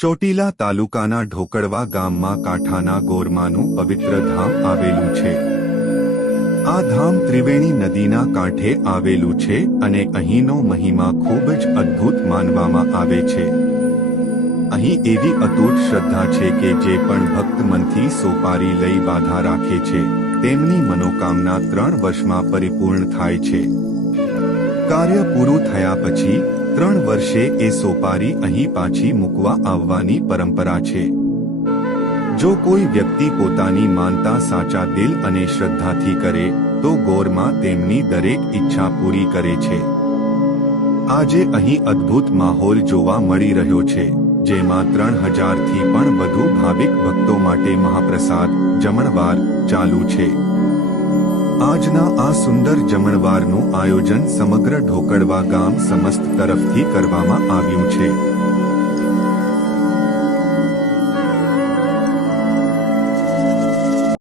ચોટીલા તાલુકાના ઢોકળવા ગામમાં કાંઠાના ગોરમાનું પવિત્ર ધામ આવેલું છે। આ ધામ ત્રિવેણી નદીના કાંઠે આવેલું છે અને અહીંનો મહિમા ખૂબ જ અદ્ભુત માનવામાં આવે છે। અહીં એવી અતૂટ શ્રદ્ધા છે કે જે પણ ભક્ત મનથી સોપારી લઈ બાધા રાખે છે તેમની મનોકામના 3 વર્ષમાં પરિપૂર્ણ થાય છે। કાર્ય પૂરું થયા પછી 3 વર્ષે એ સોપારી અહીં પાછી મૂકવા આવવાની પરંપરા છે। જો કોઈ વ્યક્તિ પોતાની માનતા સાચા દિલ અને શ્રદ્ધાથી કરે તો ગોરમાં તેમની દરેક ઈચ્છા પૂરી કરે છે। આજે અહીં અદ્ભુત માહોલ જોવા મળી રહ્યો છે, જેમાં 3000થી પણ વધુ ભાવિક ભક્તો માટે મહાપ્રસાદ જમણવાર ચાલુ છે। આજના આ સુંદર જમણવારનું આયોજન સમગ્ર ઢોકળવા ગામ સમસ્ત તરફથી કરવામાં આવ્યું છે।